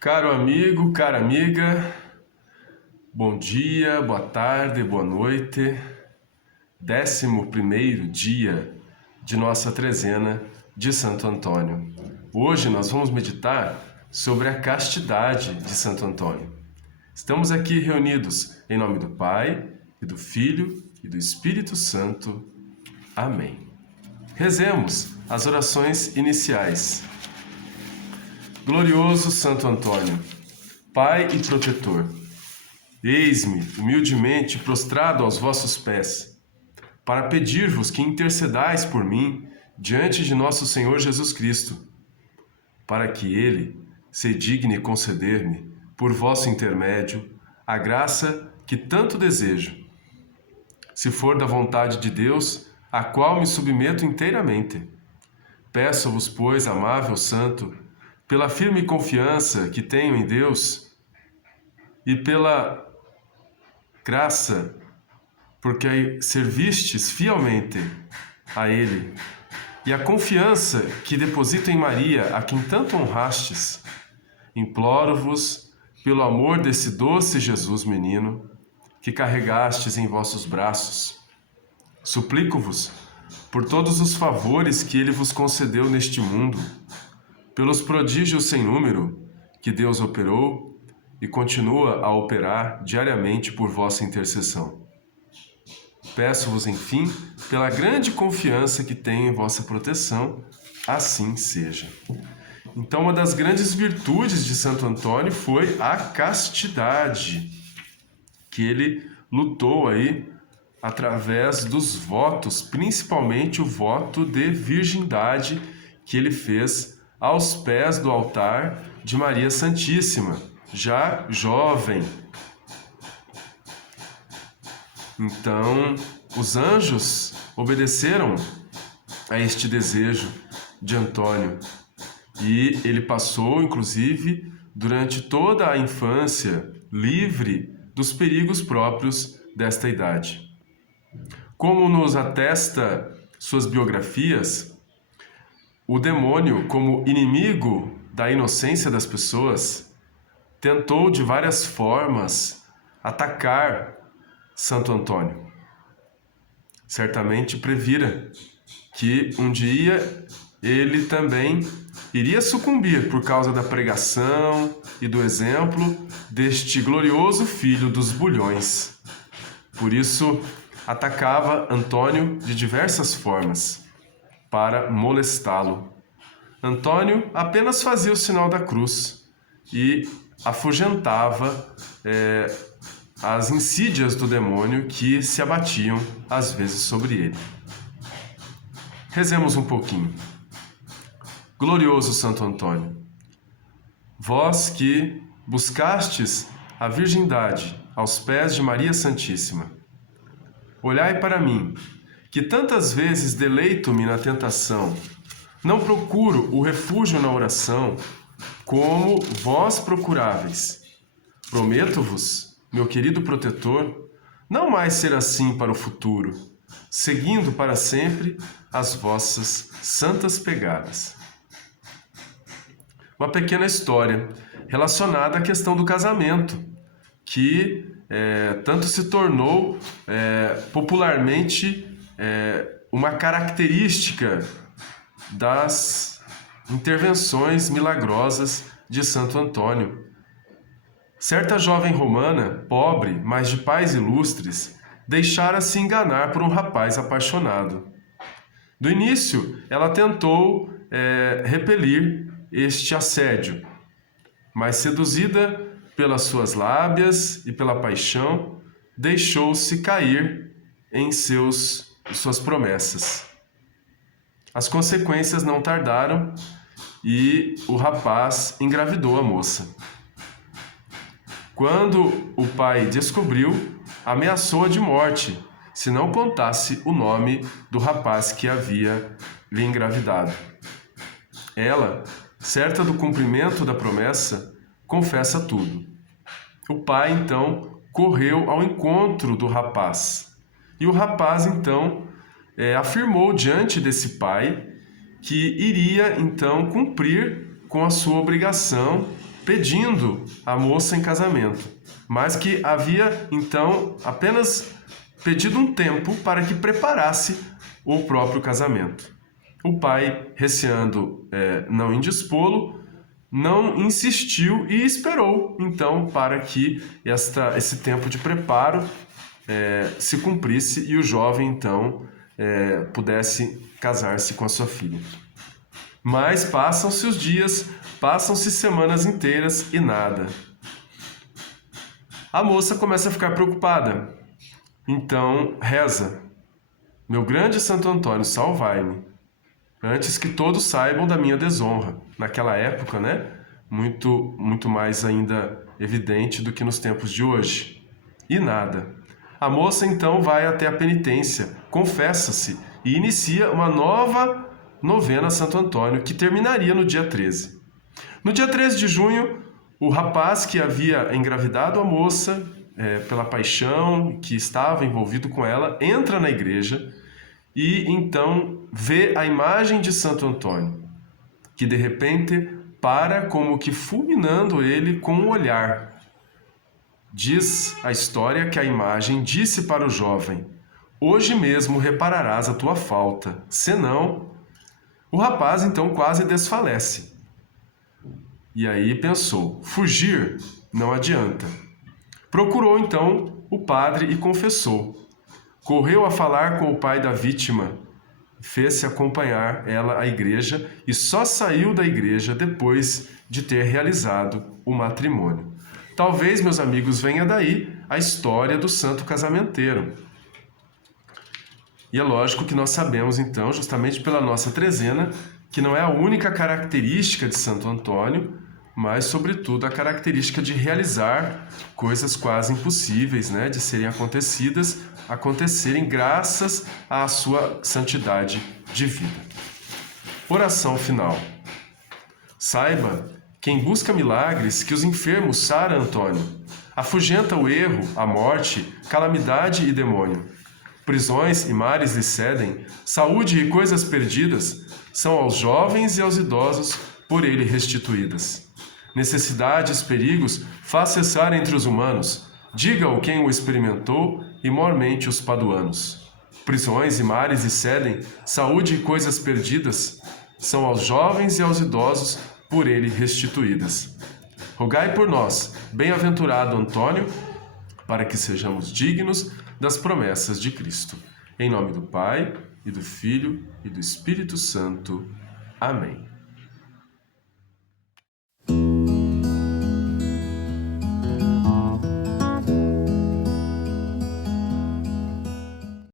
Caro amigo, cara amiga, bom dia, boa tarde, boa noite. 11º dia de nossa trezena de Santo Antônio. Hoje nós vamos meditar sobre a castidade de Santo Antônio. Estamos aqui reunidos em nome do Pai, e do Filho e do Espírito Santo. Amém. Rezemos as orações iniciais. Glorioso Santo Antônio, Pai e protetor, eis-me humildemente prostrado aos vossos pés, para pedir-vos que intercedais por mim diante de nosso Senhor Jesus Cristo, para que Ele se digne conceder-me, por vosso intermédio, a graça que tanto desejo. Se for da vontade de Deus, a qual me submeto inteiramente. Peço-vos, pois, amável Santo, pela firme confiança que tenho em Deus e pela graça, porque servistes fielmente a Ele, e a confiança que deposito em Maria, a quem tanto honrastes, imploro-vos, pelo amor desse doce Jesus menino, que carregastes em vossos braços, suplico-vos, por todos os favores que Ele vos concedeu neste mundo, pelos prodígios sem número que Deus operou e continua a operar diariamente por vossa intercessão. Peço-vos, enfim, pela grande confiança que tenho em vossa proteção, assim seja. Então, uma das grandes virtudes de Santo Antônio foi a castidade, que ele lutou aí através dos votos, principalmente o voto de virgindade que ele fez aos pés do altar de Maria Santíssima, já jovem. Então, os anjos obedeceram a este desejo de Antônio e ele passou, inclusive, durante toda a infância, livre dos perigos próprios desta idade. Como nos atesta suas biografias, o demônio, como inimigo da inocência das pessoas, tentou de várias formas atacar Santo Antônio. Certamente previra que um dia ele também iria sucumbir por causa da pregação e do exemplo deste glorioso filho dos bulhões. Por isso, atacava Antônio de diversas formas para molestá-lo. Antônio apenas fazia o sinal da cruz e afugentava as insídias do demônio que se abatiam às vezes sobre ele. Rezemos um pouquinho. Glorioso Santo Antônio, vós que buscastes a virgindade aos pés de Maria Santíssima, olhai para mim, que tantas vezes deleito-me na tentação, não procuro o refúgio na oração, como vós procuráveis. Prometo-vos, meu querido protetor, não mais ser assim para o futuro, seguindo para sempre as vossas santas pegadas. Uma pequena história relacionada à questão do casamento, que tanto se tornou popularmente uma característica das intervenções milagrosas de Santo Antônio. Certa jovem romana, pobre, mas de pais ilustres, deixara-se enganar por um rapaz apaixonado. Do início, ela tentou repelir este assédio, mas seduzida pelas suas lábias e pela paixão, deixou-se cair em suas promessas. As consequências não tardaram e o rapaz engravidou a moça. Quando o pai descobriu, ameaçou-a de morte, se não contasse o nome do rapaz que havia lhe engravidado. Ela, certa do cumprimento da promessa, confessa tudo. O pai, então, correu ao encontro do rapaz. E o rapaz, então, afirmou diante desse pai que iria, então, cumprir com a sua obrigação pedindo a moça em casamento, mas que havia então apenas pedido um tempo para que preparasse o próprio casamento. O pai, receando não indispô-lo, não insistiu e esperou então para que esse tempo de preparo se cumprisse e o jovem então pudesse casar-se com a sua filha. Mas passam-se os dias, passam-se semanas inteiras e nada. A moça começa a ficar preocupada. Então reza: meu grande Santo Antônio, salvai-me, antes que todos saibam da minha desonra. Naquela época, né? Muito mais ainda evidente do que nos tempos de hoje. E nada. A moça então vai até a penitência, confessa-se e inicia uma nova novena a Santo Antônio, que terminaria no dia 13. No dia 13 de junho, o rapaz que havia engravidado a moça pela paixão, que estava envolvido com ela, entra na igreja e então vê a imagem de Santo Antônio, que de repente para como que fulminando ele com um olhar. Diz a história que a imagem disse para o jovem: hoje mesmo repararás a tua falta, senão... O rapaz então quase desfalece. E aí pensou: fugir não adianta. Procurou então o padre e confessou. Correu a falar com o pai da vítima, fez-se acompanhar ela à igreja e só saiu da igreja depois de ter realizado o matrimônio. Talvez, meus amigos, venha daí a história do santo casamenteiro. E é lógico que nós sabemos, então, justamente pela nossa trezena, que não é a única característica de Santo Antônio, mas, sobretudo, a característica de realizar coisas quase impossíveis, né, de serem acontecerem graças à sua santidade de vida. Oração final. Saiba, quem busca milagres, que os enfermos sara Antônio, afugenta o erro, a morte, calamidade e demônio. Prisões e mares lhe cedem, saúde e coisas perdidas são aos jovens e aos idosos por ele restituídas. Necessidades, perigos, faz cessar entre os humanos, diga-o quem o experimentou e mormente os paduanos. Prisões e mares lhe cedem, saúde e coisas perdidas são aos jovens e aos idosos por ele restituídas. Rogai por nós, bem-aventurado Antônio, para que sejamos dignos das promessas de Cristo. Em nome do Pai, e do Filho, e do Espírito Santo. Amém.